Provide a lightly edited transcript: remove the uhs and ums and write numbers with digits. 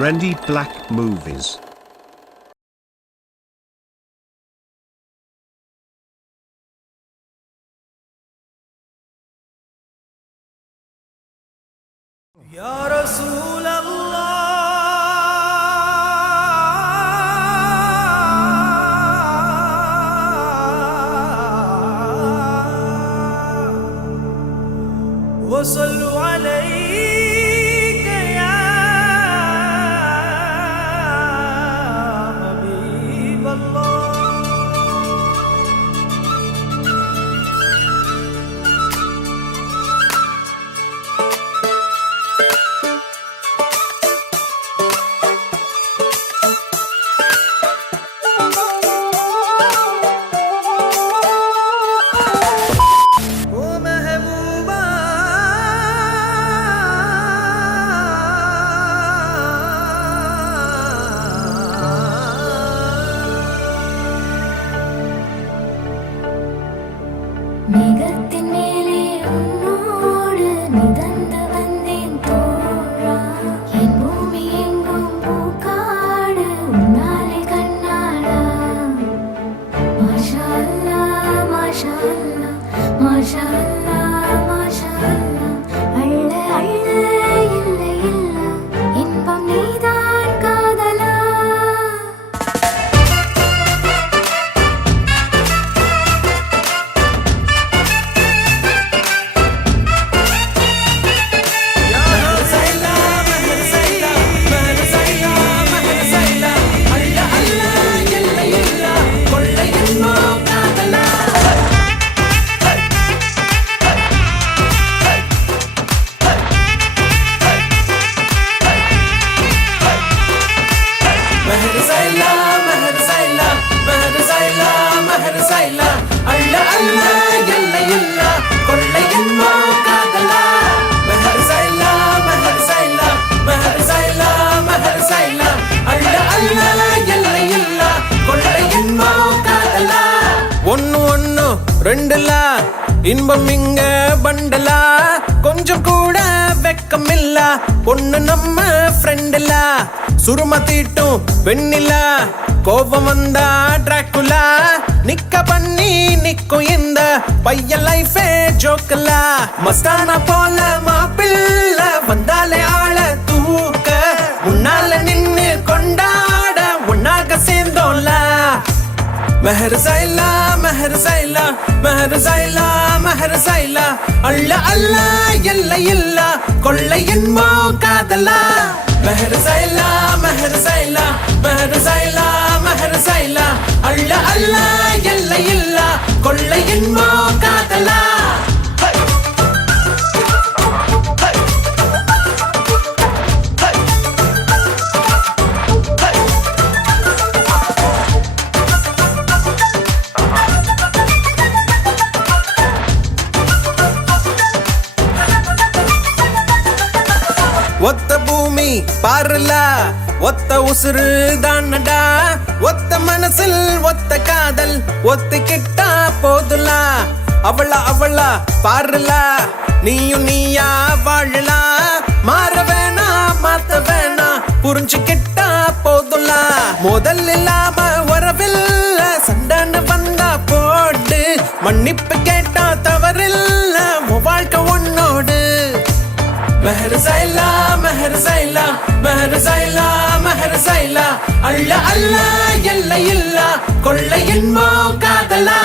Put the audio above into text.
Trendy black movies. Ya Rasulallah, wa sallu alayka ya Habiballah. மேகத்தின் மேலே உன்னோடு மிதந்து வந்தேன் தோழா, என் பூமி எங்கும் பூக்காடு உன்னாலே கண்ணாடா. மாஷா அல்லாஹ், மாஷா அல்லாஹ், மாஷா அல்லாஹ், மாஷா அல்லாஹ். அள்ள அள்ள இல்லை இல்ல இன்பம் நீதான் காதலா. ஒன்னு ஒன்னு ரெண்டுலா இன்பம் இங்க பண்டலா, கொஞ்சம் கூட வெக்கம் இல்ல பொண்ணு நம்ம ஃப்ரெண்டுலா. சுரும தீட்டும் வெண்ணிலா, கோபம் வந்தா டிராக்குலா, நிக்க பண்ணி நிக்கும் இந்த பையன் லைஃபே ஜோக்கலா. மஸ்தானா போல மாப்பிள்ள வந்தாலே ஆள தூக்க, முன்னால நின்னு கொண்டாட ஒன்னாக சேர்ந்தோம்ல. மெஹர் சைலா மெஹர் சைலா மெஹர் சைலா மெஹர் சைலா, அள்ள அல்ல எல்லை இல்ல கொள்ளை என்போ காதலா. மெஹர் சைலா மெஹர் சைலா மெஹர் சைலா மெஹர் சைலா, அள்ள அல்ல எல்லை இல்ல கொள்ளை என்போ காதலா. ஒத்த பூமி பாருல ஒத்த உசுறு தானடா, ஒத்த மனசில் ஒத்த காதல் ஒத்துக்கிட்டா போதுலா. அவளா அவளா பாருல நீயும் நீயா வாழலா, மாற வேணா மாத்த வேணா புரிஞ்சுக்கிட்டா போதுலா. முதல் இல்லாம வரவில்ல சண்டான வந்தா போடு, மன்னிப்பு கேட்டா தவறில்ல வாழ்க்கை உன்னோடு. மெஹர் சைலா மெஹர் சைலா மெஹர் சைலா மெஹர் சைலா, அள்ள அல்ல எல்லை இல்ல கொள்ளை என்போ காதலா.